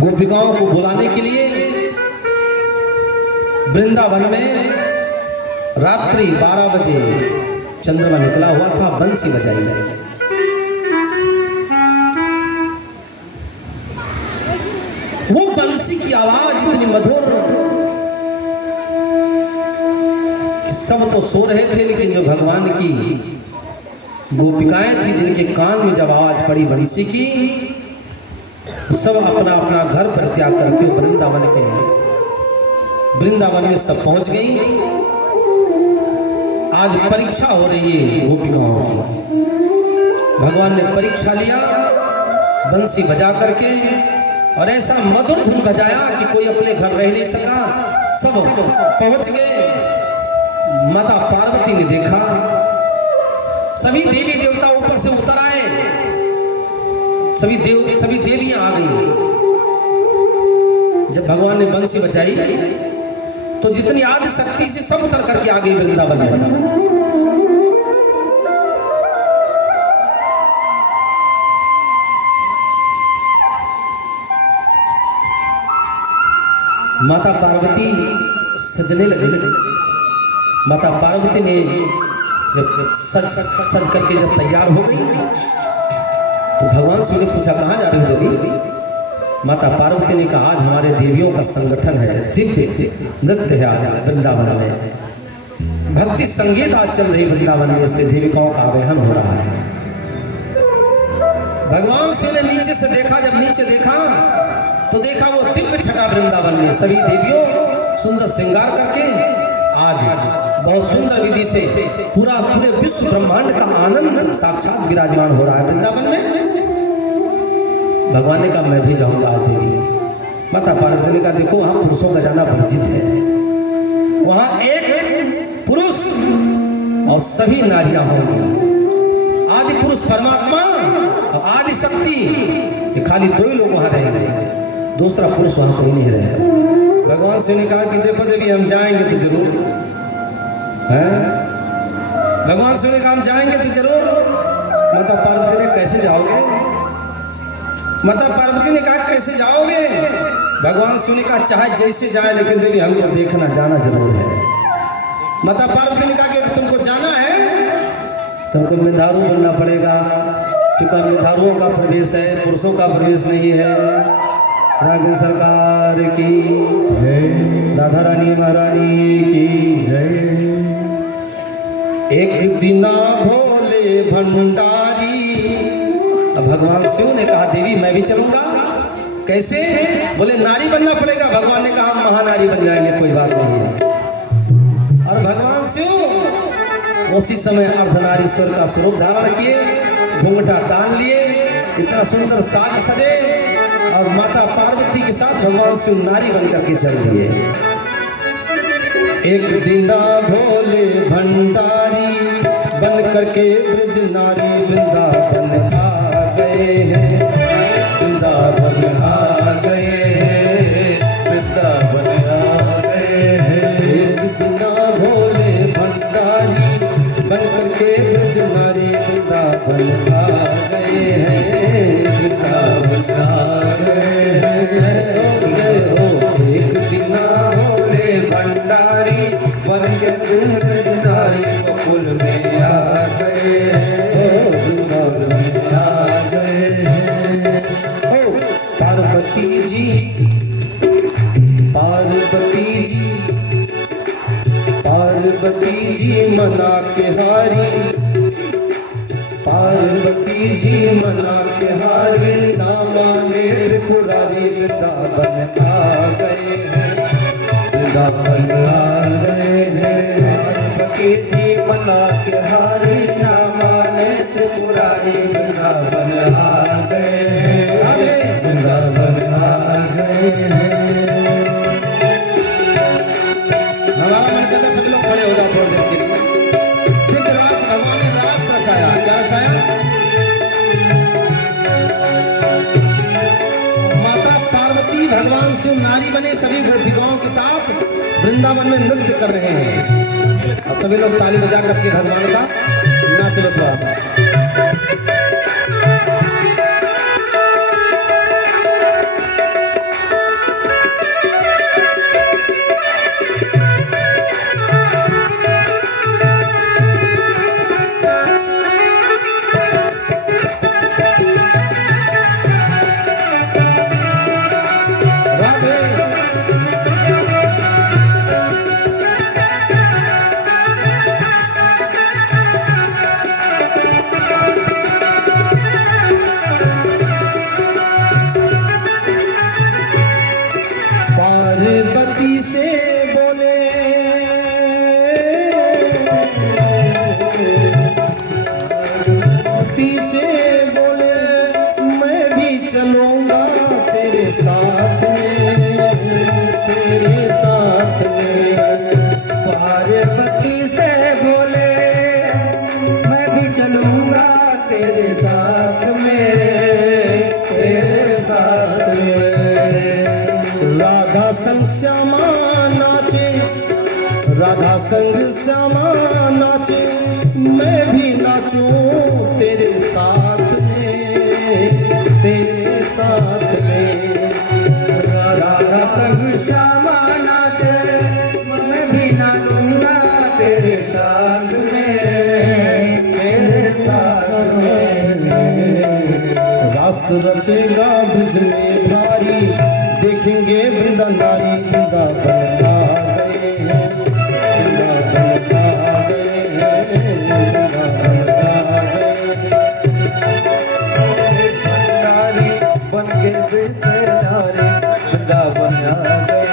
गोपिकाओं को बुलाने के लिए वृंदावन में रात्रि 12 बजे चंद्रमा निकला हुआ था। बंसी बजाई, वो बंसी की आवाज इतनी मधुर, सब तो सो रहे थे, लेकिन जो भगवान की गोपिकाएं थी जिनके कान में जब आवाज पड़ी बंसी की, सब अपना अपना घर परित्याग करके वृंदावन में सब पहुंच गई। आज परीक्षा हो रही है गोपिकाओं की। भगवान ने परीक्षा लिया बंसी बजा करके, और ऐसा मधुर धुन बजाया कि कोई अपने घर रह नहीं सका। सब पहुंच गए। माता पार्वती ने देखा, सभी देवी देवता ऊपर से उतर आए, सभी देवियां आ गई। जब भगवान ने बंसी बजाई तो जितनी आदि शक्ति से सब उतर करके आ गई वृंदावन में। माता पार्वती सजने लगी। माता पार्वती ने जब सज करके जब तैयार हो गई तो भगवान शिव ने पूछा, कहाँ जा रही हो देवी? माता पार्वती ने कहा, आज हमारे देवियों का संगठन है, दिव्य नृत्य है आज वृंदावन में, भक्ति संगीत आज चल रही वृंदावन में, इसलिए देविकाओं का आवाहन हो रहा है। भगवान शिव ने नीचे से देखा, जब नीचे देखा तो देखा वो दिव्य छटा वृंदावन में, सभी देवियों सुंदर श्रृंगार करके आज बहुत सुंदर विधि से पूरे विश्व ब्रह्मांड का आनंद साक्षात विराजमान हो रहा है वृंदावन में। भगवान ने कहा, मैं भी जाऊंगा आज देवी। माता पार्वती ने कहा, देखो वहां पुरुषों का जाना वर्जित है, वहां एक पुरुष और सभी नारियां होंगी। आदि पुरुष परमात्मा और आदि शक्ति, ये खाली दो ही लोग वहां रहेंगे, दूसरा पुरुष वहां कोई नहीं रहेगा। भगवान शिव ने कहा कि देखो देवी, हम जाएंगे तो जरूर है। भगवान शिव ने कहा, हम जाएंगे तो जरूर। माता पार्वती ने, कैसे जाओगे? माता पार्वती ने कहा, कैसे जाओगे? भगवान शिव ने कहा, चाहे जैसे जाए, लेकिन देवी हमको देखना जाना जरूर है। माता पार्वती ने कहा कि तुमको जाना है, तुमको मेधारू बनना पड़ेगा, चूंकि मेधारुओं का प्रवेश है, पुरुषों का प्रवेश नहीं है। राघव सरकार की जय, राधा रानी महारानी की जय। एक दिना भोले भंडारी। अब भगवान शिव ने कहा, देवी मैं भी चलूंगा। कैसे? बोले नारी बनना पड़ेगा। भगवान ने कहा, महानारी बन जाएंगे, कोई बात नहीं है। और भगवान शिव उसी समय अर्धनारीश्वर का स्वरूप धारण किए, घूंघटा तान लिए, इतना सुंदर साज सजे, और माता पार्वती के साथ भगवान शिव नारी बनकर के चल दिए। एक दिना भोले भंडारी बन करके ब्रज नारी वृंदावन आ गए हैं, वृंदावन आ गए हैं, वृंदावन आ गए हैं। एक दिना भोले भंडारी बन करके ब्रज नारी वृंदावन आ गए हैं, वृंदावन आ गए हैं। एक दिना भोले भंडारी बन के ब्रज नारी कुल में आ गए हैं, वृंदावन में आ गए हैं। पार्वती जी, पार्वती जी, पार्वती जी मना के हारी, पार्वती जी मना के हारी, ना माने त्रिपुरारी वृंदावन आ गए हैं, वृंदावन आ गए हैं। पार्वती जी मना के हारी, ना माने त्रिपुरारी वृंदावन आ गए हैं, वृंदावन आ गए हैं। हमारा मन कहता सब लोग खड़े हो जाओ थोड़ी देर के लिए। रास भगवान ने रास रचाया। क्या रचाया? माता पार्वती भगवान शिव नारी बने, सभी गोपिकाओं के साथ वृंदावन में नृत्य कर रहे हैं, और सभी लोग ताली बजा करके भगवान का नाच रहा था। राधा संग श्यामा नाचे, मैं भी नाचूं तेरे साथ में, तेरे साथ में। राधा संग श्यामा नाचे, मैं भी नाचूंगा तेरे साथ में, तेरे साथ में। रास रचेगा ब्रज में भारी, देखेंगे वृंदा नारी, वृंदावन आ गए हैं, वृंदावन आ गए हैं, वृंदावन आ गए हैं। नारी बन के विषधारी, वृंदावन आ गए,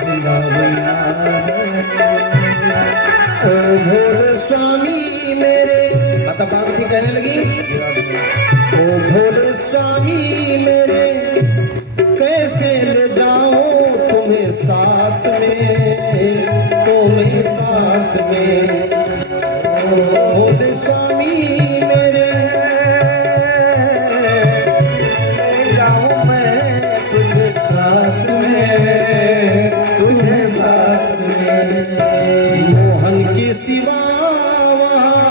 वृंदावन आ गए। ओ भोले स्वामी मेरे, माता पार्वती कहने लगी, ओ भोले स्वामी मेरे, कैसे ले जाऊं तुम्हें साथ में, तुम्हें साथ में। ओ भोले स्वामी मेरे, ले जाऊं मैं तुझे साथ में, तुझे साथ में। मोहन के सिवा वहाँ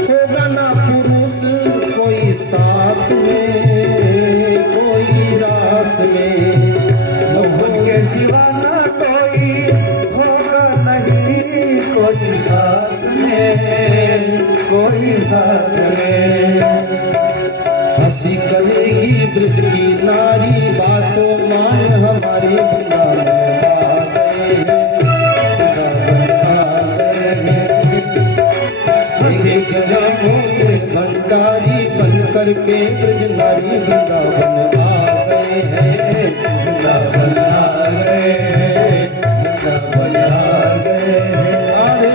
होगा ना पुरुष कोई साथ में, कोई रास में। मोहन के सिवा ना कोई होगा नहीं, कोई साथ में, कोई साथ में। हंसी करेगी ब्रज की नारी, बातों मान हमारी, वृंदावन आ गए हैं, वृंदावन आ गए हैं। एक जगहों के भंडारी बन करके ब्रज नारी, वृंदावन आ गए हैं, वृंदावन आ गए हैं, वृंदावन आ गए हैं। अरे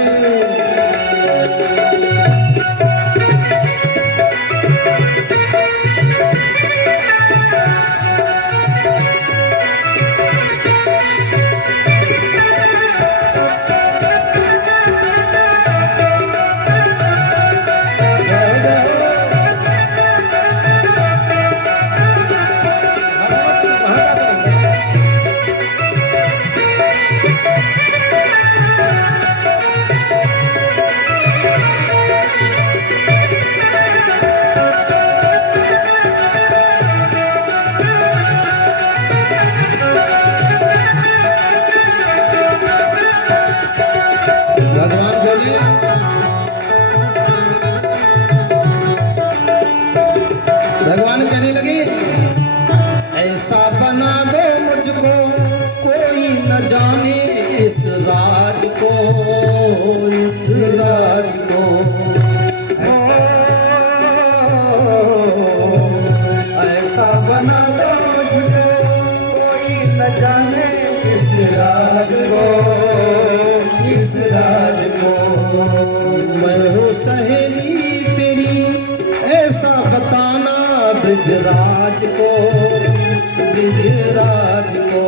भगवान बोलिए, भगवान कहने लगे, ऐसा बना दो मुझको कोई न जाने इस राज को, इस राज को। ऐसा बना दो मुझको कोई न जाने इस राज को, इस राज को। मैं हूँ सहेली तेरी, ऐसा बताना ब्रजराज को, ब्रजराज को।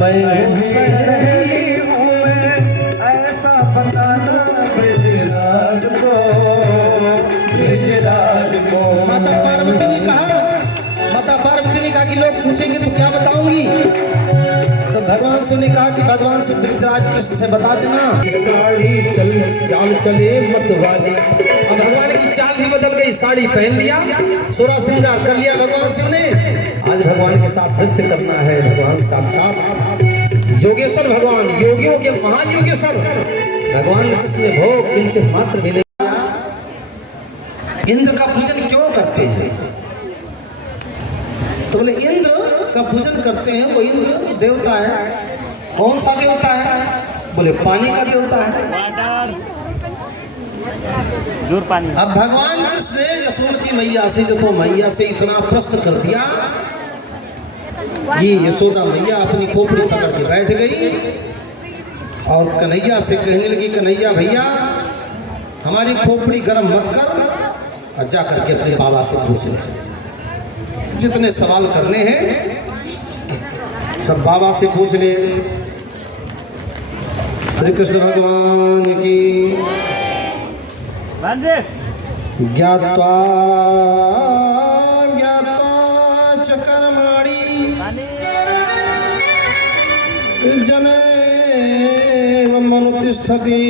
मैं हूँ सहेली हूँ मैं, ऐसा बताना ब्रजराज को, ब्रजराज को। माता पार्वती ने कहा, माता पार्वती ने कहा कि लोग पूछेंगे तो क्या बताऊंगी। तो भगवान से ने कहा कि भगवान से ब्रजराज कृष्ण से बता देना, साड़ी चल चाल चले मत वाली। अब भगवान की चाल भी बदल गई, साड़ी पहन लिया, सोरा श्रृंगार कर लिया भगवान से उन्हें। आज भगवान के साथ नृत्य करना है। भगवान साक्षात योगेश्वर भगवान, योगियों के महायोगेश्वर भगवान कृष्ण भोग किंचित मात्र भी नहीं। इंद्र का पूजन क्यों करते हैं? तो बोले इंद्र का पूजन करते हैं, वो इंद्र देवता है। कौन सा देवता है? बोले पानी का देवता है, जोर पानी। अब भगवान कृष्ण ने यशोमती मैया से, जतो मैया से इतना प्रश्न कर दिया, ये यशोदा मैया अपनी खोपड़ी पकड़ के बैठ गई और कन्हैया से कहने लगी, कन्हैया भैया हमारी खोपड़ी गर्म मत कर, और जा करके अपने बाबा से पूछ ले, जितने सवाल करने हैं सब बाबा से पूछ ले। श्री कृष्ण भगवान की ज्ञात्वा ज्ञात्वा च कर्माणि जनयेत् तिष्ठति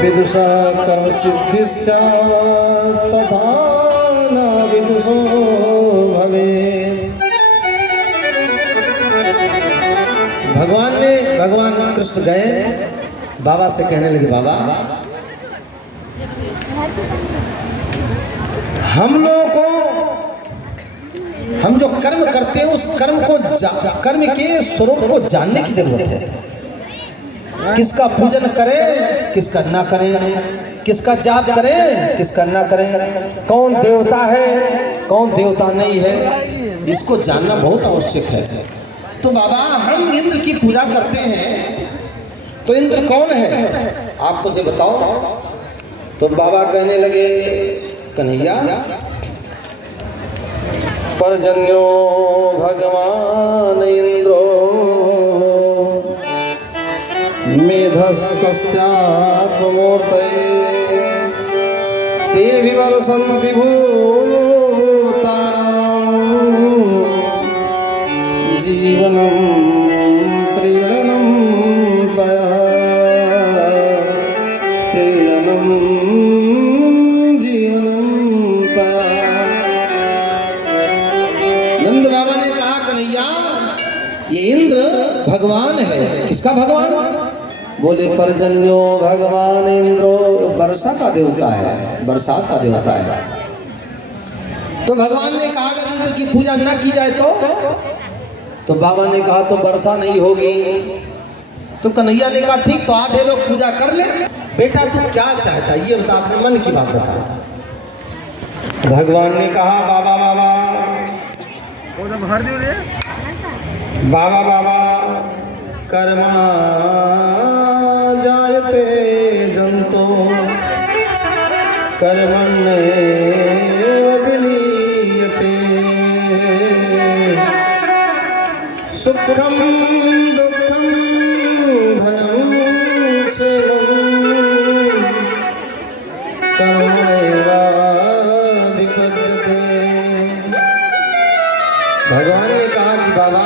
विदुषा कर्म सिद्धि तथा न विदुषो भवेत्। भगवान कृष्ण गए बाबा से कहने लगे, बाबा हम लोगों को, हम जो कर्म करते हैं उस कर्म कर्म के स्वरूप को जानने की जरूरत है। किसका पूजन करें, किसका ना करें, किसका जाप करें, किसका ना करें, कौन देवता है, कौन देवता नहीं है, इसको जानना बहुत आवश्यक है। तो बाबा हम इंद्र की पूजा करते हैं, तो इंद्र कौन है आप मुझे बताओ। तो बाबा कहने लगे, कन्हैया पर्जन्यो भगवान इंद्रो मेधस्तस्यात्ममूर्तये ते विवर्षन्ति भूतानां जीवनं क्रीडनं भगवान है। किसका भगवान? बोले पर्जन्यो भगवान इंद्रो, वर्षा का देवता है, बरसात का देवता है। तो भगवान ने कहा अगर इंद्र की पूजा ना की जाए तो बाबा ने कहा तो वर्षा नहीं होगी। तो कन्हैया ने कहा ठीक, तो आधे लोग पूजा कर ले। बेटा तू क्या चाहता है ये बता, अपने मन की बात बता। भगवान ने कहा बाबा बाबा बाबा कर्मणा जायते जंतो कर्मण्येव विलीयते सुखम दुखम भयं क्षेमं कर्मणैव विपद्यते। भगवान ने कहा कि बाबा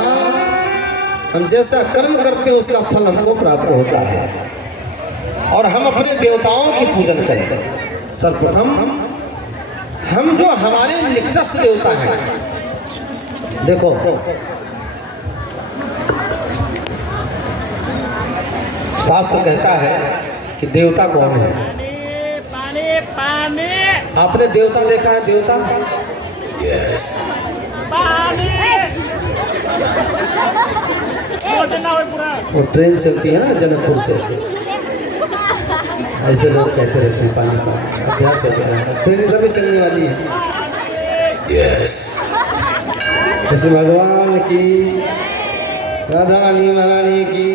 हम जैसा कर्म करते हैं उसका फल हमको प्राप्त होता है, और हम अपने देवताओं की पूजन करें। सर्वप्रथम हम जो हमारे निकटस्थ देवता हैं, देखो शास्त्र कहता है कि देवता कौन है। आपने देवता देखा है? देवता यस वो ट्रेन चलती है ना जनकपुर से, ऐसे लोग कहते रहते हैं पानी का अभ्यास होता है। ट्रेन इधर भी चलने वाली है। यस कृष्ण भगवान की, राधा रानी महारानी की।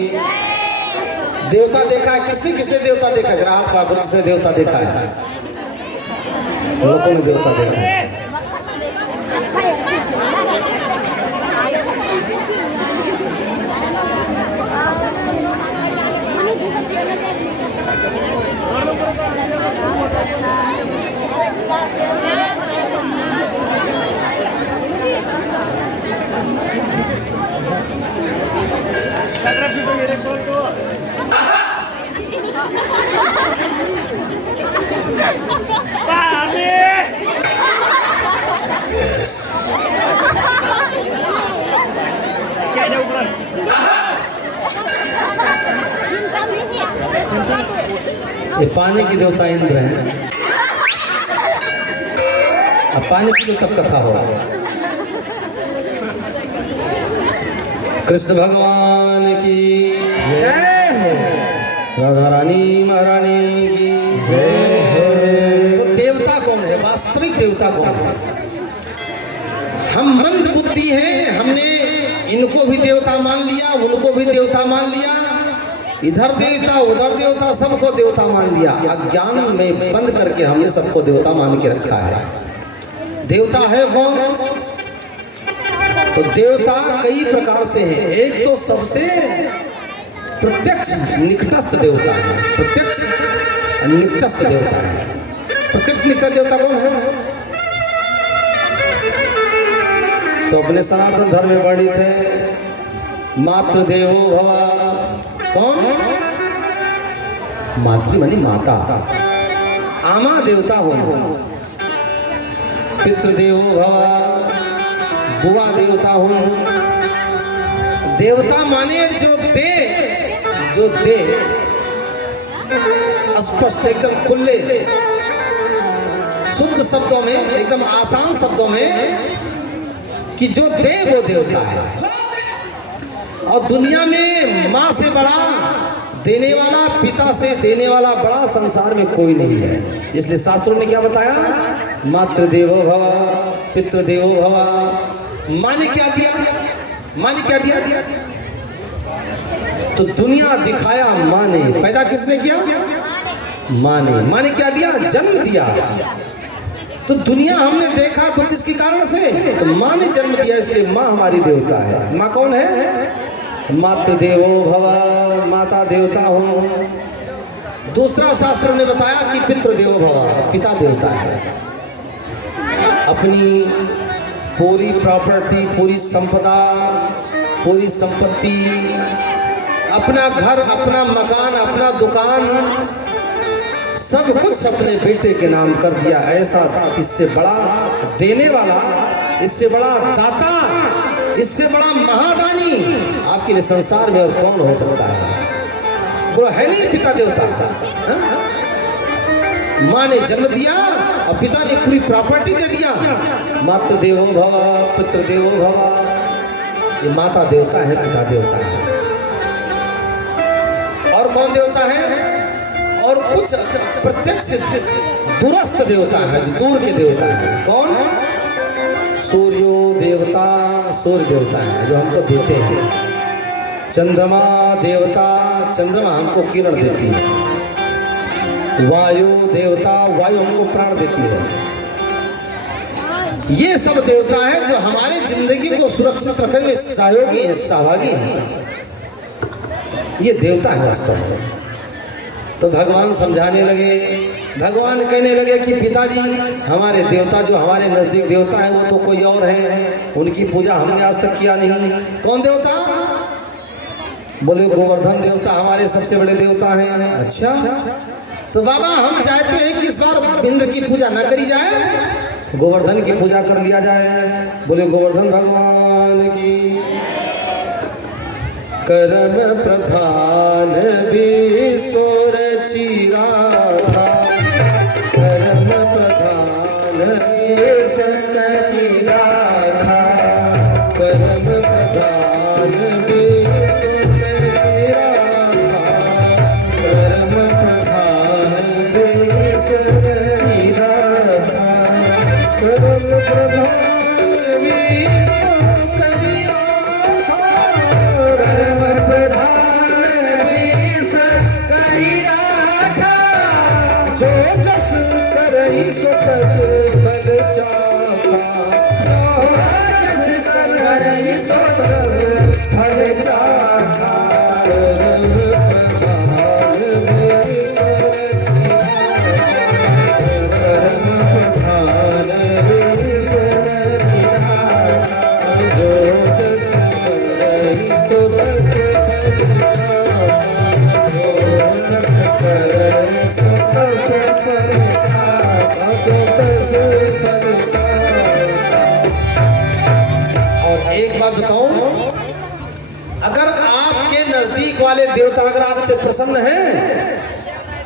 देवता देखा है? किसने किसने देवता देखा है? ग्राहक का किसने देवता देखा है? लोगों ने देवता देखा है। ये पानी की देवता इंद्र है। अब पानी की तब कथा हो। कृष्ण भगवान की जय हो, राधा रानी महारानी की जय हो। तो देवता कौन है? वास्तविक देवता कौन है? हम मंद बुद्धि हैं, हमने इनको भी देवता मान लिया, उनको भी देवता मान लिया, इधर देवता उधर देवता, सबको देवता मान लिया। अज्ञान में बंद करके हमने सबको देवता मान के रखा है। देवता है कौन? तो देवता कई प्रकार से हैं। एक तो सबसे प्रत्यक्ष निकटस्थ देवता है, प्रत्यक्ष निकटस्थ देवता है। प्रत्यक्ष निकटस्थ देवता कौन है? तो अपने सनातन धर्म में वर्णित है, मातृ देवो भव, कौन? मातृ मानी माता, आमा देवता हो, पितृदेवो भव, बुआ देवता हो। देवता माने जो दे, जो दे, स्पष्ट एकदम खुले शुद्ध शब्दों में, एकदम आसान शब्दों में कि जो दे वो देवता है। और दुनिया में माँ से बड़ा देने वाला, पिता से देने वाला बड़ा संसार में कोई नहीं है। इसलिए शास्त्रों ने क्या बताया? मातृदेवो भव, पितृदेवो भव। माँ ने क्या दिया? माँ ने क्या दिया? तो दुनिया दिखाया माँ ने, पैदा किसने किया? माँ ने। माँ ने क्या दिया? जन्म दिया। तो दुनिया हमने देखा तो किसके कारण से? तो माँ ने जन्म दिया, इसलिए माँ हमारी देवता है। माँ कौन है? मातृदेवो भव, माता देवता हो। दूसरा शास्त्र ने बताया कि पितृदेवो भव, पिता देवता है। अपनी पूरी प्रॉपर्टी, पूरी संपदा, पूरी संपत्ति, अपना घर, अपना मकान, अपना दुकान, सब कुछ अपने बेटे के नाम कर दिया। ऐसा इससे बड़ा देने वाला, इससे बड़ा दाता, इससे बड़ा महादानी आपके लिए संसार में और कौन हो सकता है? वो है नहीं पिता देवता। माँ ने जन्म दिया और पिता ने पूरी प्रॉपर्टी दे दिया। मातृदेवो भव, पितृदेवो भव। ये माता देवता है, पिता देवता है। और कौन देवता है? और कुछ प्रत्यक्ष दूरस्थ देवता है, जो दूर के देवता है। कौन? सूर्यो देवता, सूर्य देवता है जो हमको देते हैं। चंद्रमा देवता, चंद्रमा हमको किरण देती है। वायु देवता, वायु हमको प्राण देती है। ये सब देवता है जो हमारे जिंदगी को सुरक्षित रखने में सहयोगी है, सहभागी है। ये देवता है वास्तव में। तो भगवान समझाने लगे, भगवान कहने लगे कि पिताजी, हमारे देवता जो हमारे नजदीक देवता है वो तो कोई और है, उनकी पूजा हमने आज तक किया नहीं। कौन देवता? बोले गोवर्धन देवता हमारे सबसे बड़े देवता हैं। अच्छा, तो बाबा हम चाहते हैं कि इस बार इंद्र की पूजा न करी जाए, गोवर्धन की पूजा कर लिया जाए। बोले गोवर्धन भगवान की। कर्म प्रधान भी सोर चीरा था, कर्म प्रधान भी सतचीरा था, कर्म प्रधान भी सतचीरा था, कर्म प्रधान भी सतचीरा था, कर्म प्रधान भी सो कस फल चाखा, जस करई सो कस फल चाखा, कर्म प्रधान भी कर्म प्रधान भी सतचीरा था, जो जस करई सो कस फल चाखा, जो जस करई सो कस फल और एक बात बताऊं, अगर आपके नजदीक वाले देवता अगर आपसे प्रसन्न हैं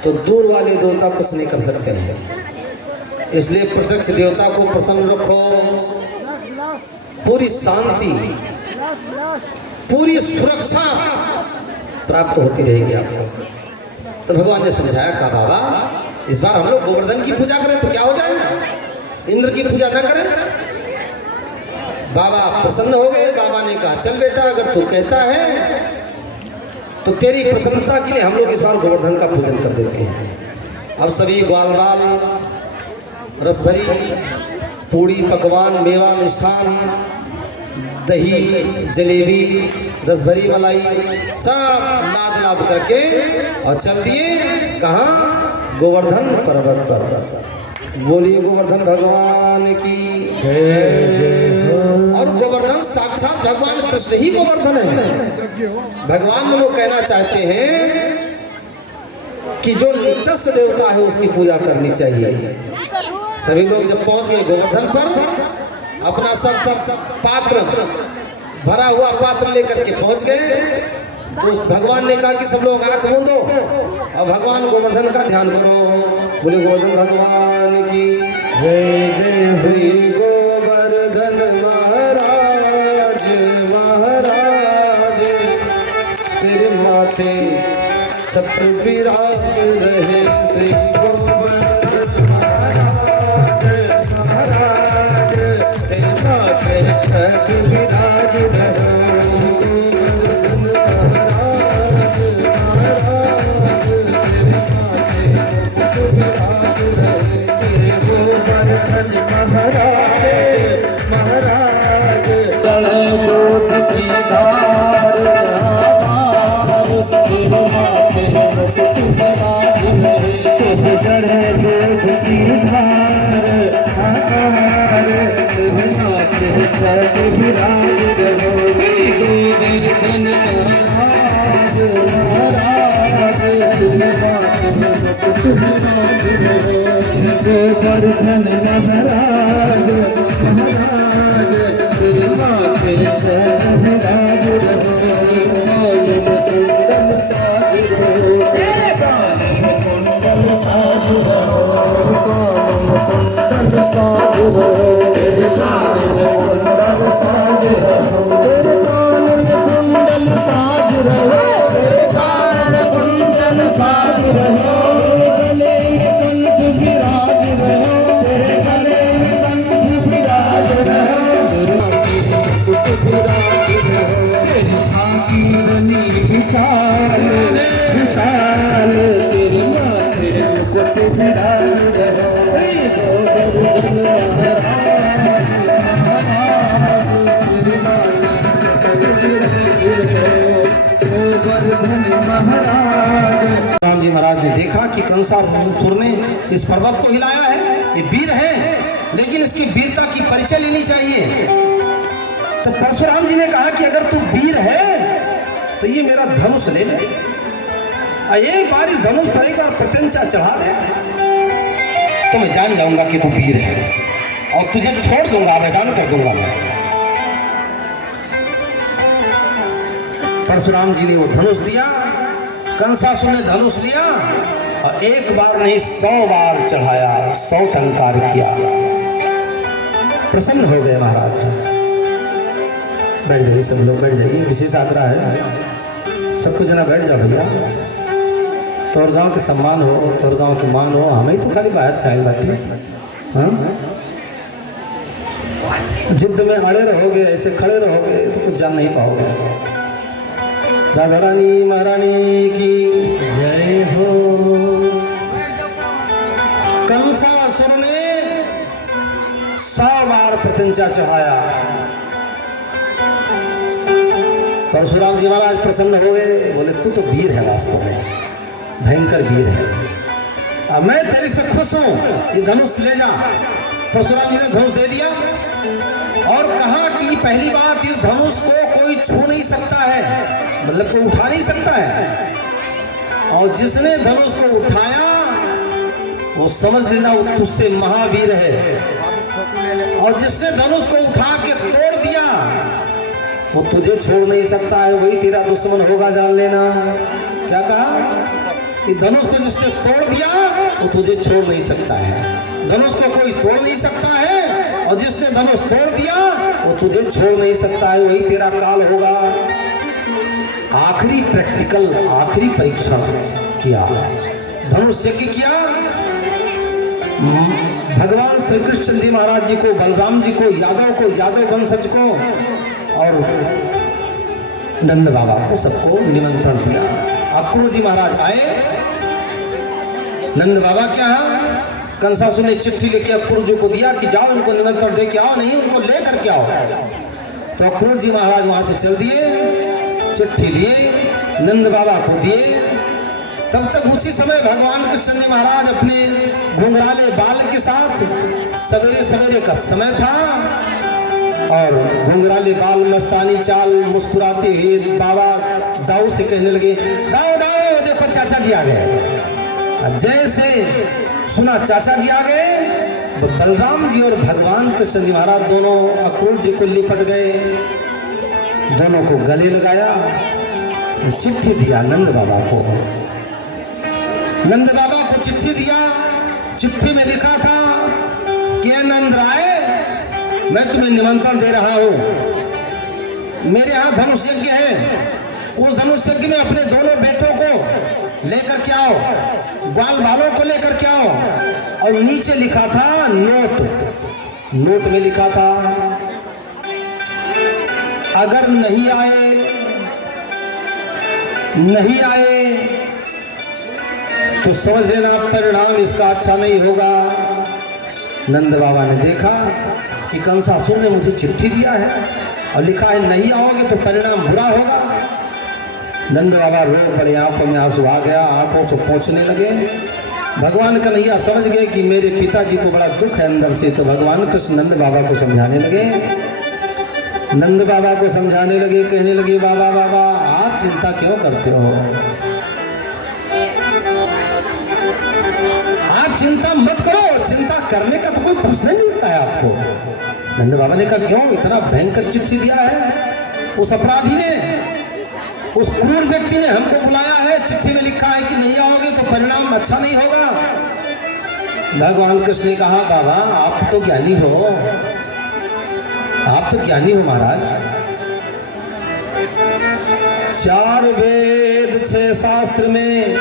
तो दूर वाले देवता कुछ नहीं कर सकते हैं। इसलिए प्रत्यक्ष देवता को प्रसन्न रखो, पूरी शांति, पूरी सुरक्षा प्राप्त होती रहेगी आपको। तो भगवान ने समझाया, कहा बाबा इस बार हम लोग गोवर्धन की पूजा करें तो क्या हो जाएगा, इंद्र की पूजा न करें। बाबा प्रसन्न हो गए। बाबा ने कहा चल बेटा, अगर तू कहता है तो तेरी प्रसन्नता के लिए हम लोग इस बार गोवर्धन का पूजन कर देते हैं। अब सभी ग्वाल बाल, रसभरी, पूड़ी, पकवान, मेवा, मिष्ठान, दही, जलेबी, रसभरी मलाई सब लाद लाद करके और चल दिए कहाँ? गोवर्धन पर्वत पर। बोलिए गोवर्धन भगवान की जय। और गोवर्धन साक्षात भगवान कृष्ण ही गोवर्धन है। भगवान में लोग कहना चाहते हैं कि जो निकटस्थ देवता है उसकी पूजा करनी चाहिए। सभी लोग जब पहुंच गए गोवर्धन पर, अपना सब पात्र भरा हुआ पात्र लेकर के पहुंच गए, तो भगवान ने कहा कि सब लोग आंख मूंदो और भगवान गोवर्धन का ध्यान करो। बोले गोवर्धन भगवान की जय जय। श्री गोवर्धन महाराज महाराज तेरे माथे छत्र विराज रहे। श्री गोवर्धन महाराज महाराज तेरे माथे छत्र विराज रहे। महाराज दूध की धार दूध की गोवर्धन महाराज महाराज तेरे माथे विराज रहो। कुंडल साज रहो कुंडल साज रहो कुंडल साज रहो तेरे कान में कुंडल साज रहो तेरे कान में कुंडल साज रहो तेरे कान में कुंडल साज रहो। विशाल विशाल तेरी माथे मुकुट विराज रहो। राम जी महाराज ने देखा कि कंसासुर ने इस पर्वत को हिलाया है, ये वीर है, लेकिन इसकी वीरता की परिचय लेनी चाहिए। तो परशुराम जी ने कहा कि अगर तू वीर है तो ये मेरा धनुष ले ले, एक बार इस धनुष पर एक बार प्रत्यंचा चढ़ा दे तो मैं जान जाऊंगा कि तू वीर है और तुझे छोड़ दूंगा, मैदान कर दूंगा मैं। परशुराम जी ने वो धनुष दिया, कंसासुर ने धनुष लिया और एक बार नहीं 100 बार चढ़ाया, 100 टंकार किया। प्रसन्न हो गए महाराज। बैठ जाइए सब लोग, बैठ जाइए, विशेष आग्रह है सबको जना बैठ जाओ भैया। तोर गांव के सम्मान हो, तोर गांव के मान हो, हमें तो खाली बाहर से आए बैठे। हाँ जिद्द में अड़े रहोगे, ऐसे खड़े रहोगे तो कुछ जान नहीं पाओगे। राधा रानी महारानी की जय हो। कंसासुर ने 100 बार प्रत्यंचा चढ़ाया। परशुराम जी महाराज प्रसन्न हो गए, बोले तू तो वीर है, वास्तव में भयंकर वीर है, अब मैं तेरे से खुश हूं, ये धनुष ले जा। परशुराम जी ने धनुष दे दिया और कहा कि पहली बात, इस धनुष को कोई छू नहीं सकता है, मतलब कोई उठा नहीं सकता है, और जिसने धनुष को उठाया वो समझ लेना वो तुझसे महावीर है, और जिसने धनुष को उठा के तोड़ दिया वो तुझे छोड़ नहीं सकता है, वही तेरा दुश्मन होगा, जान लेना। क्या कहा कि धनुष को जिसने तोड़ दिया वो तुझे छोड़ नहीं सकता है, धनुष को कोई तोड़ नहीं सकता है, और जिसने धनुष तोड़ दिया वो तुझे छोड़ नहीं सकता है, वही तेरा काल होगा। आखिरी प्रैक्टिकल, आखिरी परीक्षण किया, धनुष यज्ञ किया। भगवान श्री कृष्ण जी महाराज जी को, बलराम जी को, यादव वंशज को और नंद बाबा को, सबको निमंत्रण दिया। अक्रूर जी महाराज आए, नंद बाबा क्या है, कंसासुर ने चिट्ठी लेके अक्रूर जी को दिया कि जाओ उनको निमंत्रण दे के आओ, नहीं उनको ले करके आओ। तो अक्रूर जी महाराज वहां से चल दिए, चिट्ठी दिए, नंद बाबा को दिए। तब तक उसी समय भगवान कृष्ण जी महाराज अपने घुंघराले बाल के साथ, सवेरे सवेरे का समय था, और घुंघराले बाल, मस्तानी चाल, मुस्कुराते हुए बाबा दाऊ से कहने लगे, दाऊ दाऊ देखो चाचा जी आ गए। जैसे सुना चाचा जी आ गए, तो बलराम जी और भगवान कृष्ण जी महाराज दोनों अक्रूर जी को लिपट गए, दोनों को गले लगाया, चिट्ठी दिया नंद बाबा को। नंद बाबा को चिट्ठी दिया। चिट्ठी में लिखा था कि नंद राय, मैं तुम्हें निमंत्रण दे रहा हूं। मेरे यहाँ धनुष यज्ञ है, उस धनुष यज्ञ में अपने दोनों बेटों को लेकर के आओ, ग्वाल बालों को लेकर के आओ। और नीचे लिखा था नोट, नोट में लिखा था अगर नहीं आए तो समझ लेना परिणाम इसका अच्छा नहीं होगा। नंद बाबा ने देखा कि कंसासुर ने मुझे चिट्ठी दिया है और लिखा है नहीं आओगे तो परिणाम बुरा होगा। नंद बाबा रो पड़े, आंखों में आंसू आ गया, आंखों से पोंछने लगे। भगवान कन्हैया समझ गए कि मेरे पिताजी को बड़ा दुख है अंदर से, तो भगवान कृष्ण नंद बाबा को समझाने लगे। नंद बाबा को समझाने लगे, कहने लगे, बाबा बाबा आप चिंता क्यों करते हो, आप चिंता मत करो, चिंता करने का तो कोई प्रश्न नहीं उठता है आपको। नंद बाबा ने कहा क्यों, इतना भयंकर चिट्ठी दिया है, उस अपराधी ने, उस क्रूर व्यक्ति ने हमको बुलाया है, चिट्ठी में लिखा है कि नहीं आओगे तो परिणाम अच्छा नहीं होगा। भगवान कृष्ण ने कहा बाबा आप तो ज्ञानी हो, आप तो ज्ञानी हो महाराज, 4 वेद 6 शास्त्र में,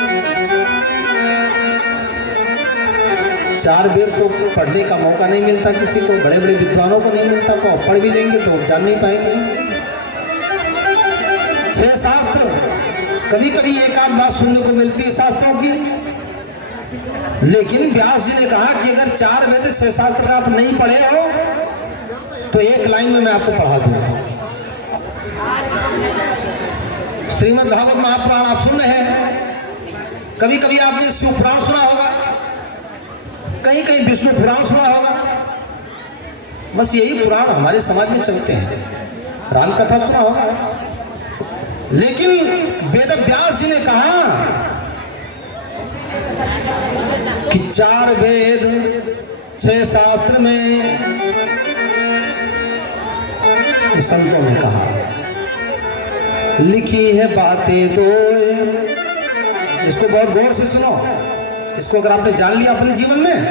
4 वेद तो पढ़ने का मौका नहीं मिलता किसी को, बड़े बड़े विद्वानों को नहीं मिलता, तो पढ़ भी लेंगे तो जान नहीं पाएंगे। 6 शास्त्र, कभी कभी एक आध बात सुनने को मिलती है शास्त्रों की, लेकिन व्यास जी ने कहा कि अगर 4 वेद 6 शास्त्र का आप नहीं पढ़े हो तो एक लाइन में मैं आपको पढ़ा दूंगा। श्रीमद् भागवत महापुराण आप सुन रहे हैं, कभी कभी आपने शिव पुराण सुना होगा, कहीं कहीं विष्णु पुराण सुना होगा, बस यही पुराण हमारे समाज में चलते हैं। राम कथा सुना होगा, लेकिन वेद व्यास जी ने कहा कि 4 वेद 6 शास्त्र में, संतों ने कहा लिखी है बातें तो, इसको बहुत गौर से सुनो, इसको अगर आपने जान लिया अपने जीवन में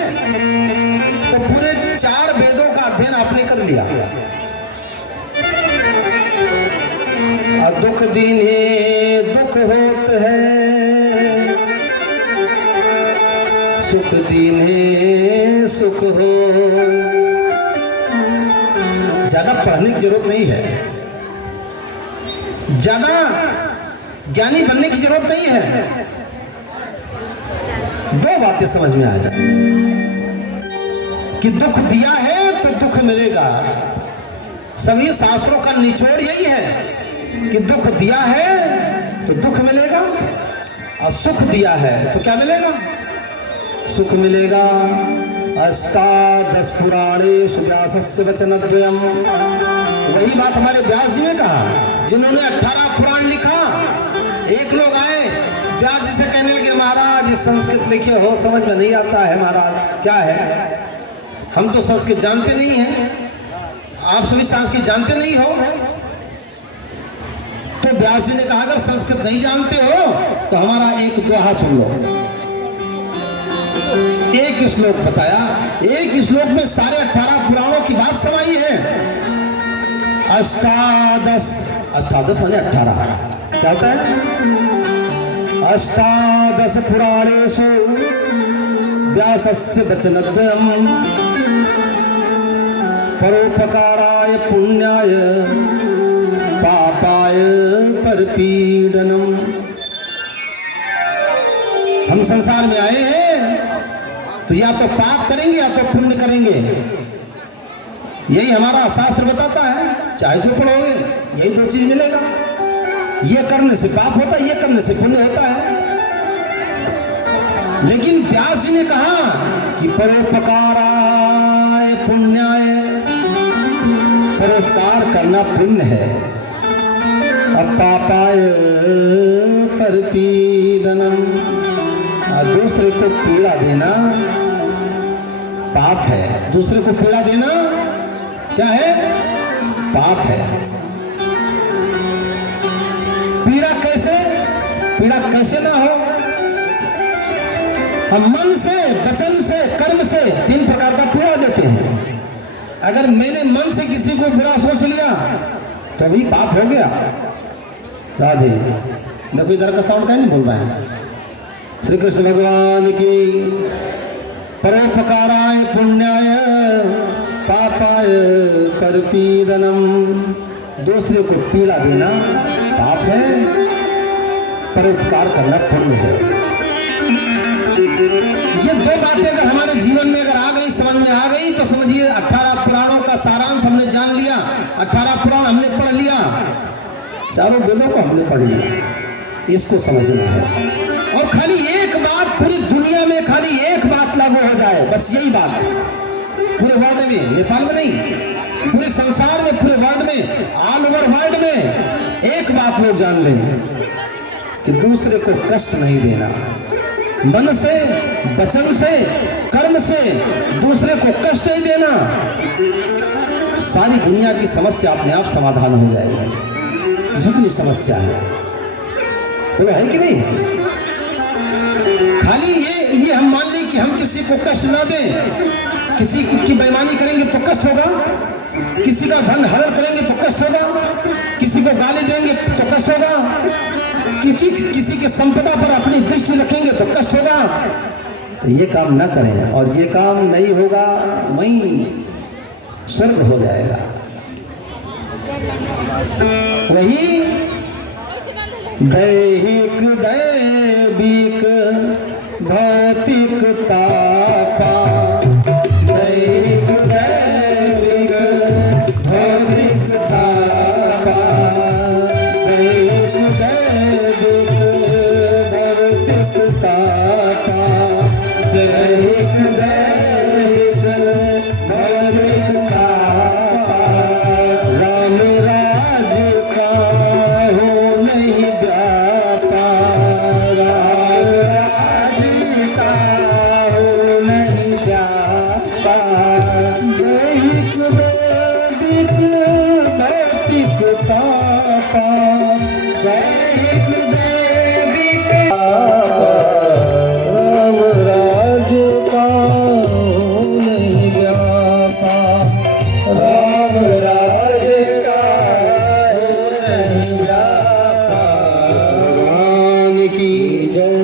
तो पूरे 4 वेदों का अध्ययन आपने कर लिया। दुख दीने दुख होत है, सुख दीने सुख हो। ज्यादा पढ़ने की जरूरत नहीं है, ज्यादा ज्ञानी बनने की जरूरत नहीं है, 2 बातें समझ में आ जाए कि दुख दिया है तो दुख मिलेगा। सभी शास्त्रों का निचोड़ यही है कि दुख दिया है तो दुख मिलेगा, और सुख दिया है तो क्या मिलेगा, सुख मिलेगा। अष्टादश पुराणेषु व्यासस्य वचनद्वयम्, वही बात हमारे व्यास जी ने कहा जिन्होंने 18 पुराण लिखा। एक लोग आए व्यास जी से कहने लगे महाराज इस संस्कृत लिखे हो, समझ में नहीं आता है महाराज, क्या है, हम तो संस्कृत जानते नहीं हैं, आप सभी संस्कृत जानते नहीं हो। तो व्यास जी ने कहा अगर संस्कृत नहीं जानते हो तो हमारा एक दोहा सुन लो। एक श्लोक बताया, एक श्लोक में सारे 18 पुराणों की बात समाई है। अष्टादश, अष्टादश माने 18, क्या होता है, अष्टादश पुराणेषु व्यासस्य वचनद्वयम् परोपकाराय पुण्याय पापाय परपीडनम। हम संसार में आए हैं तो या तो पाप करेंगे या तो पुण्य करेंगे, यही हमारा शास्त्र बताता है। चाहे जो पढ़ोगे यही 2 चीज मिलेगा, ये करने से पाप होता है, ये करने से पुण्य होता है। लेकिन व्यास जी ने कहा कि परोपकाराय पुण्याय, परोपकार करना पुण्य है। अब पापाय परपीडनम, दूसरे को पीड़ा देना पाप है। दूसरे को पीड़ा देना क्या है? पाप है। पीड़ा कैसे ना हो? हम मन से, वचन से, कर्म से 3 प्रकार का पीड़ा देते हैं। अगर मैंने मन से किसी को बुरा सोच लिया तो अभी पाप हो गया। राधे। देखो इधर का साउंड क्या नहीं बोल रहा है। श्री कृष्ण भगवान की। परोपकाराय पुण्याय पापाय परपीडनम, दूसरे को पीड़ा देना पाप है, परोपकार करना पुण्य है। ये 2 बातें अगर हमारे जीवन में अगर आ गई, समझ में आ गई, तो समझिए 18 पुराणों का सारांश हमने जान लिया। 18 पुराण हमने पढ़ लिया, चारों वेदों को हमने पढ़ लिया। इसको समझना है। और खाली एक बात पूरी दुनिया में, खाली एक बात लागू हो जाए, बस यही बात पूरे वर्ल्ड में, नेपाल में नहीं, पूरे संसार में, पूरे वर्ल्ड में, ऑल ओवर वर्ल्ड में एक बात लोग जान लें कि दूसरे को कष्ट नहीं देना। मन से, वचन से, कर्म से दूसरे को कष्ट नहीं देना, सारी दुनिया की समस्या अपने आप समाधान हो जाएगी। जितनी समस्या है वो है कि नहीं? खाली ये हम मान लें कि हम किसी को कष्ट ना दें। किसी की बेईमानी करेंगे तो कष्ट होगा, किसी का धन हरण करेंगे तो कष्ट होगा, किसी को गाली देंगे तो कष्ट होगा, किसी के संपदा पर अपनी दृष्टि रखेंगे तो कष्ट होगा। तो ये काम ना करें, और ये काम नहीं होगा वहीं स्वर्ग हो जाएगा। वही दैहिक दैविक भौतिक तापा, दैहिक दैविक भौतिक तापा, दैहिक दैविक भौतिक तापा, दैहिक दैविक भौतिक तापा, राम राज का हो नहीं व्यापा, राम राज का हो नहीं व्यापा, दैहिक दैविक भौतिक तापा, दैहिक दैविक राम राज का हो नहीं व्यापा, राम राज का हो नहीं व्यापा। भगवान की जय।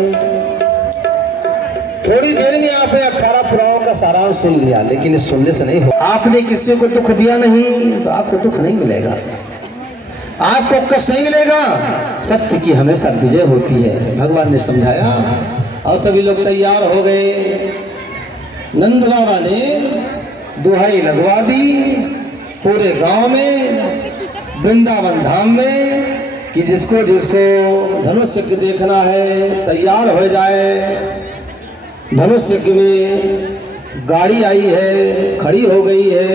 थोड़ी देर में आपने 18 पुराणों का सारांश सुन लिया, लेकिन इस सुनने से नहीं हो। आपने किसी को दुख दिया नहीं तो आपको दुख नहीं मिलेगा, आपको कष्ट नहीं मिलेगा। सत्य की हमेशा विजय होती है, भगवान ने समझाया। और सभी लोग तैयार हो गए। नंद बाबा ने दुहाई लगवा दी पूरे गांव में, वृंदावन धाम में, कि जिसको जिसको धनुष यज्ञ देखना है तैयार हो जाए। धनुष यज्ञ में गाड़ी आई है, खड़ी हो गई है।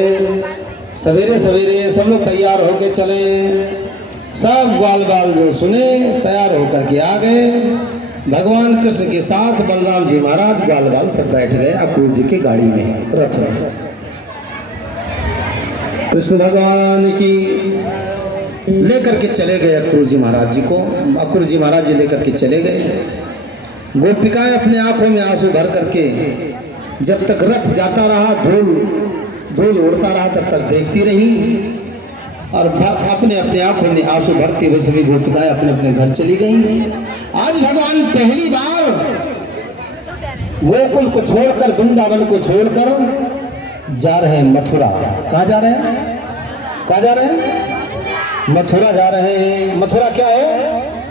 सवेरे सवेरे सब लोग तैयार होके चले। सब ग्वाल बाल जो सुने तैयार होकर के आ गए। भगवान कृष्ण के साथ बलराम जी महाराज ग्वाल बाल सब बैठ गए अक्रूर जी की गाड़ी में, रथ में। कृष्ण भगवान की लेकर के चले गए अक्रूर जी महाराज जी को। अक्रूर जी महाराज जी लेकर के चले गए। गोपिकाएं अपने आंखों में आंसू भर करके जब तक रथ जाता रहा, धूल उड़ता रहा, तब तक देखती रही। और अपने अपने आंखों में आंसू भरते हुए सभी गोपिकाएं अपने अपने घर चली गईं। आज भगवान पहली बार गोकुल को छोड़कर, वृंदावन को छोड़कर जा रहे हैं मथुरा। कहाँ जा रहे हैं? कहाँ जा रहे हैं? मथुरा जा रहे हैं। मथुरा क्या है?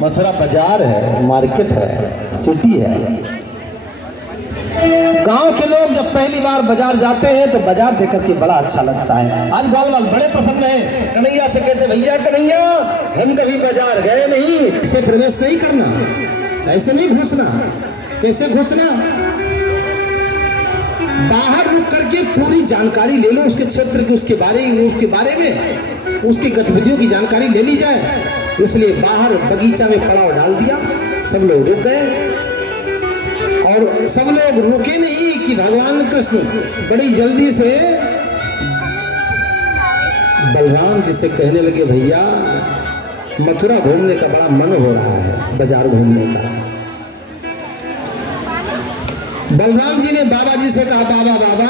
मथुरा बाजार है, मार्केट है, सिटी है। गांव के लोग जब पहली बार बाजार जाते हैं तो बाजार देखकर के बड़ा अच्छा लगता है। आज बाल बाल बड़े प्रसन्न हैं। कन्हैया से कहते, भैया कन्हैया, हम कभी बाजार गए नहीं, इसे प्रवेश नहीं करना, ऐसे नहीं घुसना। कैसे घुसना? बाहर रुक करके पूरी जानकारी ले लो उसके क्षेत्र की, उसके बारे में, उसकी गतिविधियों की जानकारी ले ली जाए। इसलिए बाहर बगीचा में पड़ाव डाल दिया। सब लोग रुक गए और सब लोग रुके नहीं कि भगवान कृष्ण बड़ी जल्दी से बलराम जी से कहने लगे, भैया मथुरा घूमने का बड़ा मन हो रहा है, बाजार घूमने का। बलराम जी ने बाबा जी से कहा, बाबा बाबा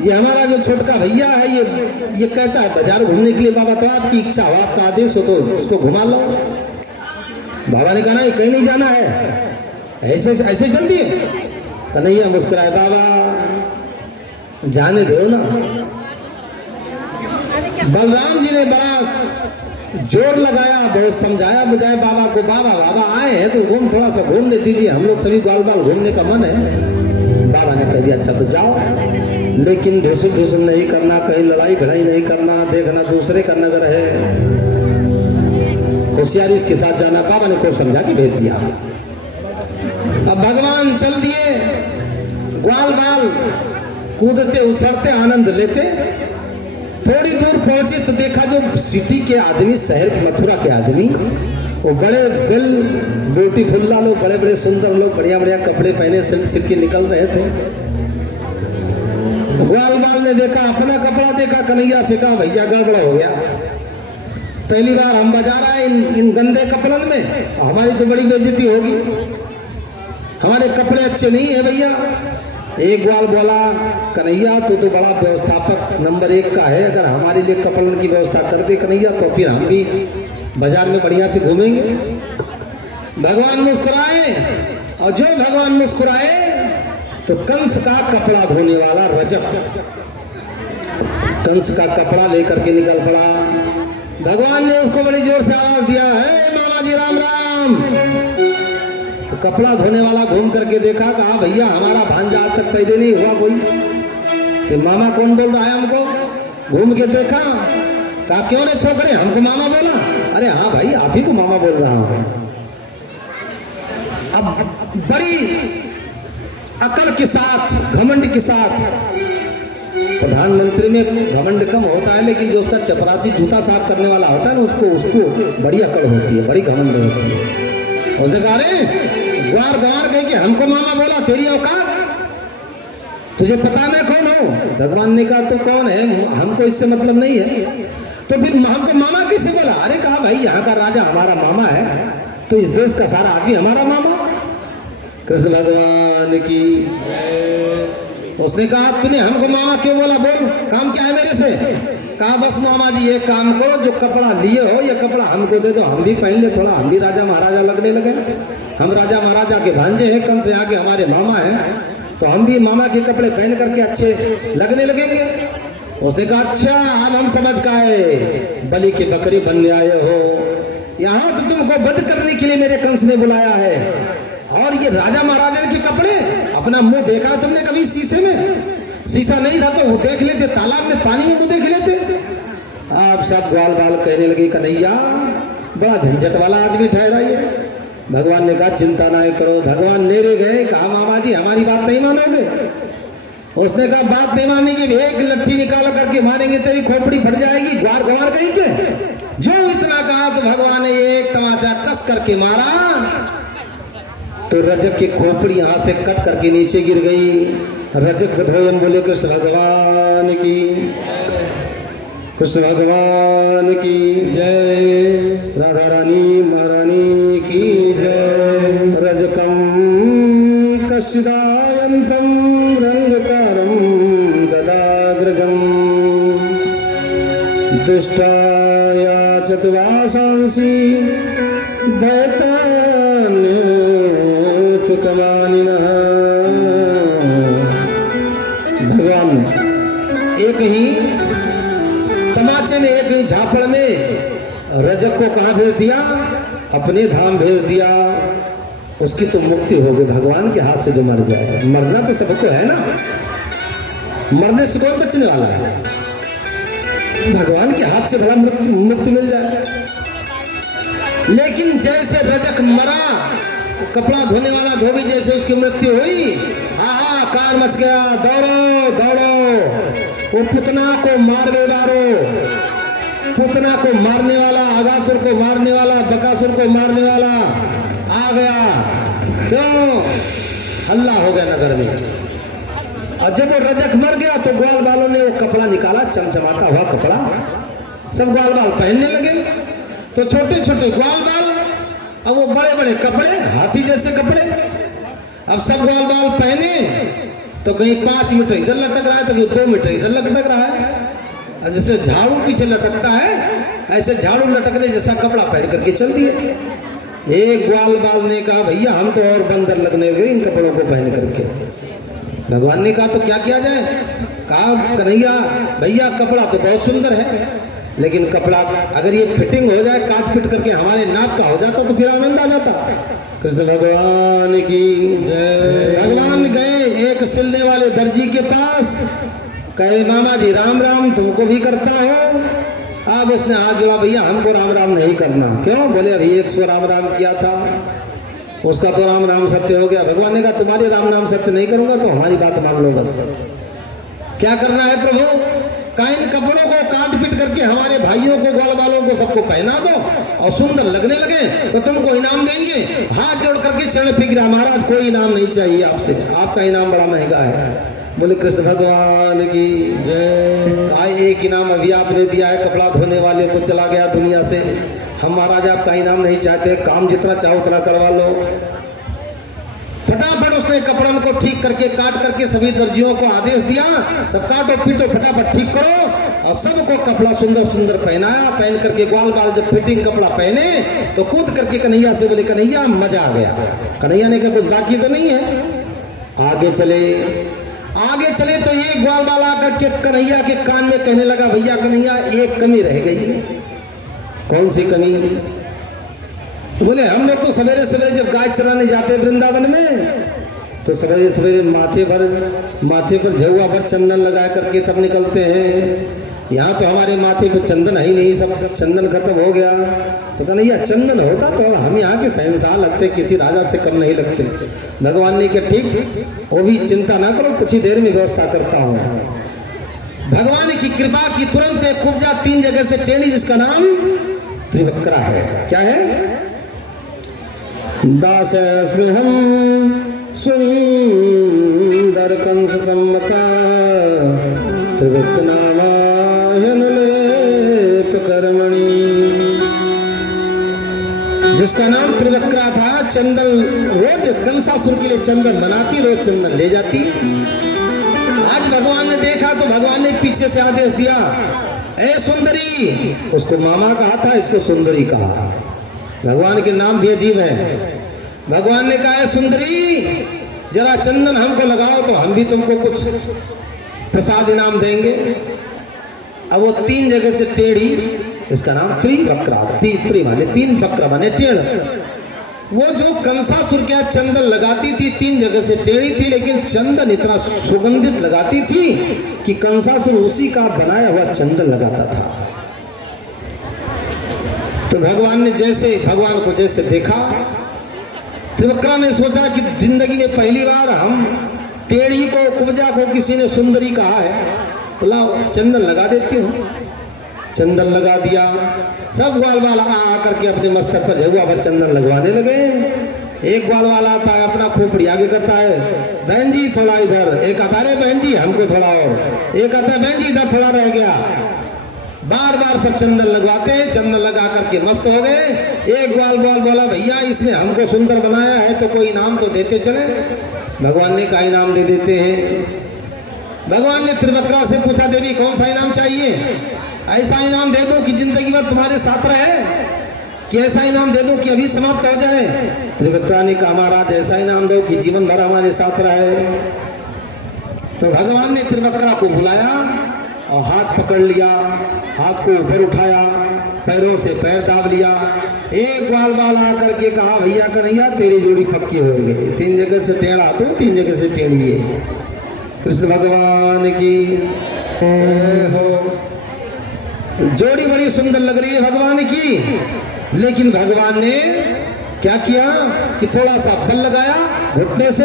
ये हमारा जो छोटका भैया है ये कहता है बाजार घूमने के लिए। बाबा तो आपकी इच्छा हो, आपका आदेश हो तो इसको घुमा लो। बाबा ने कहा नहीं, कहीं नहीं जाना है, ऐसे ऐसे चल दिए। कन्हैया मुस्कुराए, बाबा जाने दो ना। बलराम जी ने बड़ा जोर लगाया, बहुत समझाया बुझाया बाबा को, बाबा बाबा आए हैं तो थोड़ा सा घूमने दीजिए, हम लोग सभी ग्वाल बाल घूमने का मन है। बाबा ने कह दिया अच्छा तो जाओ, लेकिन ढुसुम ढुसुम नहीं करना, कहीं लड़ाई भिड़ाई नहीं करना, देखना दूसरे का नगर है, होशियारी के साथ जाना। बाबा ने खूब समझा के भेज दिया। अब भगवान चल दिए, ग्वाल बाल कूदते उछलते आनंद लेते। थोड़ी दूर पहुंचे तो देखा जो सिटी के आदमी, शहर मथुरा के आदमी, वो बड़े वेल ब्यूटीफुल लोग, बड़े बड़े सुंदर लोग, बढ़िया बढ़िया कपड़े पहने सिर के निकल रहे थे। ग्वाल बाल ने देखा, अपना कपड़ा देखा, कन्हैया से कहा भैया गड़बड़ हो गया, पहली बार हम बाजार आए इन गंदे कपड़न में, हमारी तो बड़ी बेइज्जती होगी, हमारे कपड़े अच्छे नहीं है भैया। एक ग्वाल बोला, कन्हैया तो बड़ा व्यवस्थापक नंबर 1 का है, अगर हमारे लिए कपड़न की व्यवस्था कर दे कन्हैया तो फिर हम भी बाजार में बढ़िया से घूमेंगे। भगवान मुस्कुराए, और जो भगवान मुस्कुराए तो कंस का कपड़ा धोने वाला रजक कंस का कपड़ा लेकर के निकल पड़ा। भगवान ने उसको बड़ी जोर से आवाज दिया, है मामा जी राम राम। तो कपड़ा धोने वाला घूम करके देखा, कहा भैया हमारा भांजा आज तक पैदा नहीं हुआ कोई। तो मामा कौन बोल रहा है हमको? घूम के देखा, कहा क्यों रे छोकरे हमको मामा बोला? अरे हाँ भाई आप ही को मामा बोल रहा हूं। अब बड़ी अकड़ के साथ, घमंड के साथ, प्रधानमंत्री में घमंड कम होता है, लेकिन जो उसका चपरासी जूता साफ करने वाला होता है ना, उसको बड़ी अकड़ होती है, बड़ी घमंड होती है। उसने कहा अरे ग्वार गंवार कह के हमको मामा बोला, तेरी औकात, तुझे पता मैं कौन हूँ? भगवान ने कहा तो कौन है, हमको इससे मतलब नहीं है। तो फिर हमको मामा किसे बोला? अरे कहा भाई यहाँ का राजा हमारा मामा है, तो इस देश का सारा आदमी हमारा मामा। कृष्ण भगवान की। उसने कहा तूने हमको मामा क्यों बोला, बोल काम क्या है मेरे से? कहा बस मामा जी एक काम करो, जो कपड़ा लिए हो ये कपड़ा हमको दे दो, हम भी पहन ले, थोड़ा हम भी राजा महाराजा लगने लगे। हम राजा महाराजा के भांजे हैं, कंस यहाँ के हमारे मामा हैं, तो हम भी मामा के कपड़े पहन करके अच्छे लगने लगेंगे। उसने कहा अच्छा अब हम समझ गए, बलि की बकरी बनने आए हो, यहाँ तो तुमको वध करने के लिए मेरे कंस ने बुलाया है, और ये राजा महाराजा के कपड़े, अपना मुंह देखा तुमने कभी शीशे में? शीशा नहीं था तो वो देख लेते, तालाब में पानी में मुंह देख लेते। आप सब ग्वाल बाल कहने लगे कन्हैया बड़ा झंझट वाला आदमी ठहरा ये। भगवान ने कहा चिंता ना करो। भगवान नेरे गए, कहा मामा जी हमारी बात नहीं मानोगे? उसने कहा बात नहीं मानने की, एक लट्ठी निकाल करके मारेंगे तेरी खोपड़ी फट जाएगी, ग्वार गंवार कहीं के। जो इतना कहा तो भगवान ने एक तमाचा कस करके मारा, तो रजक की खोपड़ी यहां से कट करके नीचे गिर गई। रजक धोयम बोले कृष्ण भगवान की, कृष्ण भगवान की जय, राधा रानी महारानी की जय। रजकम कश्चिदायंतम रंगकारम गदाग्रजम दृष्टाया चतुवासांसी दैतान्य च्युतमानिनः। भगवान एक ही तमाचे में, एक ही झापड़ में रजक को कहां भेज दिया? अपने धाम भेज दिया। उसकी तो मुक्ति हो गई भगवान के हाथ से। जो मर जाए, मरना तो सबको है ना, मरने से कौन बचने वाला है? भगवान के हाथ से बड़ा मुक्ति मिल जाए। लेकिन जैसे रजक मरा, कपड़ा धोने वाला धोबी जैसे उसकी मृत्यु हुई, हाहाकार मच गया, दौड़ो दौड़ो, वो पुतना को मारो मारो। पूतना को मारने वाला, अगासुर को मारने वाला, बकासुर को मारने वाला आ गया। क्यों? हल्ला हो गया नगर में। और जब वो रजक मर गया तो ग्वाल बालों ने वो कपड़ा निकाला, चमचमाता हुआ कपड़ा, सब ग्वाल बाल पहनने लगे। तो छोटे छोटे ग्वाल बाल, अब वो बड़े बड़े कपड़े, हाथी जैसे कपड़े। अब सब ग्वाल बाल पहने तो कहीं 5 मीटर इधर लटक रहा है, तो कहीं 2 मीटर इधर लटक रहा है। और जैसे झाड़ू पीछे लटकता है, ऐसे झाड़ू लटकने जैसा कपड़ा पहन करके चल दिए। एक ग्वाल बाल ने कहा भैया हम तो और बंदर लगने लगे इन कपड़ों को पहन करके। भगवान ने कहा तो क्या किया जाए? कहा कन्हैया भैया कपड़ा तो बहुत सुंदर है, लेकिन कपड़ा अगर ये फिटिंग हो जाए, काट पीट करके हमारे नाप का हो जाता तो फिर आनंद आ जाता। कृष्ण भगवान की भगवान गए एक सिलने वाले दर्जी के पास, कहे मामा जी राम राम, तुमको भी करता हो? अब उसने हाथ जोड़ा, भैया हमको राम राम नहीं करना। क्यों? बोले अभी 100 राम राम किया था, उसका तो राम राम सत्य हो गया। भगवान ने कहा तुम्हारे राम नाम सत्य नहीं करूंगा तो हमारी बात मान लो बस। क्या करना है प्रभु? कहा इन कपड़ों को काट पीट करके हमारे भाइयों को, ग्वाल बालों को सबको पहना दो और सुंदर लगने लगे तो तुमको इनाम देंगे। हाथ जोड़ करके चरण फेंक रहा, महाराज कोई इनाम नहीं चाहिए आपसे, आपका इनाम बड़ा महंगा है। बोले कृष्ण भगवान की जय। एक इनाम अभी आपने दिया है, कपड़ा धोने वाले को चला गया दुनिया से। हम महाराज आपका इनाम नहीं चाहते, काम जितना चाहो उतना करवा लो। फटाफट उसने कपड़ों को ठीक करके काट करके सभी दर्जियों को आदेश दिया, सब काटो पीटो फटाफट ठीक करो, और सबको कपड़ा सुंदर सुंदर पहनाया। पहन करके ग्वाल बाल जब फिटिंग कपड़ा पहने तो कूद करके कन्हैया से बोले कन्हैया मजा आ गया। कन्हैया ने कहा कुछ बाकी तो नहीं है। आगे चले तो ये ग्वाल बाल आकर के कन्हैया के कान में कहने लगा भैया कन्हैया एक कमी रह गई। कौन सी कमी? बोले हम लोग तो सवेरे सवेरे जब गाय चराने जाते वृंदावन में तो सवेरे सवेरे माथे पर झुआ पर चंदन लगा करके तब निकलते हैं। यहाँ तो हमारे माथे पे चंदन है ही नहीं, सब चंदन खत्म हो गया। तो कन्हैया चंदन होता तो हम यहाँ के शहंशाह लगते, किसी राजा से कम नहीं लगते। भगवान ने कहा ठीक, वो भी चिंता ना करो, कुछ ही देर में व्यवस्था करता हूँ। भगवान की कृपा की तुरंत एक कुब्जा 3 जगह से टेढ़ी, जिसका नाम त्रिवक्रा है। क्या है? दास स्पृहम सुंदर कंस सम्मता कर्मणि, जिसका नाम त्रिवक्रा था। चंदन रोज कंसासुर के लिए चंदन बनाती, रोज चंदन ले जाती। आज भगवान ने देखा तो भगवान ने पीछे से आदेश दिया, ए सुंदरी। उसको मामा कहा था, इसको सुंदरी कहा। भगवान के नाम भी अजीब है। भगवान ने कहा सुंदरी जरा चंदन हमको लगाओ तो हम भी तुमको कुछ प्रसाद इनाम देंगे। अब वो 3 जगह से टेढ़ी, इसका नाम त्रिवक्रा। त्रि माने 3, वक्र माने टेढ़। वो जो कंसासुर के यहाँ चंदन लगाती थी 3 जगह से टेढ़ी थी, लेकिन चंदन इतना सुगंधित लगाती थी कि कंसासुर उसी का बनाया हुआ चंदन लगाता था। तो भगवान ने भगवान को जैसे देखा, त्रिवक्रा ने सोचा कि जिंदगी में पहली बार हम टेढ़ी को, कुब्जा को किसी ने सुंदरी कहा है, तो लाओ चंदन लगा देती हूँ। चंदन लगा दिया। सब ग्वाल वाला आ करके अपने मस्तक पर झुआ पर चंदन लगवाने लगे। एक ग्वाल वाला आता है, अपना खोपड़ी आगे करता है, बहन जी थोड़ा इधर। एक आता है बहन जी हमको थोड़ा और। एक आता है बहन जी इधर थोड़ा रह गया। बार बार सब चंदन लगवाते हैं। चंदन लगा करके मस्त हो गए। एक ग्वाल बोला भैया इसने हमको सुंदर बनाया है तो कोई इनाम तो देते चले। भगवान ने कहा इनाम दे देते हैं। भगवान ने त्रिवक्रा से पूछा देवी कौन सा इनाम चाहिए? ऐसा इनाम दे दो कि जिंदगी भर तुम्हारे साथ रहे, कि ऐसा इनाम दे दो कि अभी समाप्त हो जाए? त्रिवक्रा ने कहा महाराज ऐसा इनाम दो कि जीवन भर हमारे साथ रहे। तो भगवान ने त्रिवक्रा को बुलाया और हाथ पकड़ लिया, हाथ को ऊपर उठाया, पैरों से पैर दाब लिया। एक ग्वाल बाल आकर के कहा भैया कन्हैया तेरी जोड़ी पक्की हो गई। 3 जगह से टेढ़ा तो 3 जगह से टेढ़ी है। कृष्ण भगवान की हो। जोड़ी बड़ी सुंदर लग रही है भगवान की, लेकिन भगवान ने क्या किया कि थोड़ा सा बल लगाया घुटने से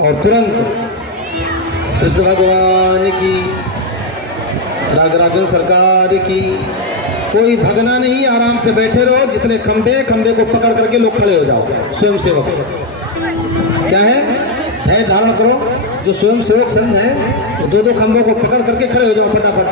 और तुरंत कृष्ण भगवान की नागराजन सरकार की। कोई भगना नहीं, आराम से बैठे रहो। जितने खंबे खंबे को पकड़ करके लोग खड़े हो जाओ। स्वयं सेवक क्या है, धैर्य धारण करो। जो स्वयं सेवक संघ है वो दो दो खंभों को पकड़ करके खड़े हो जाओ फटाफट।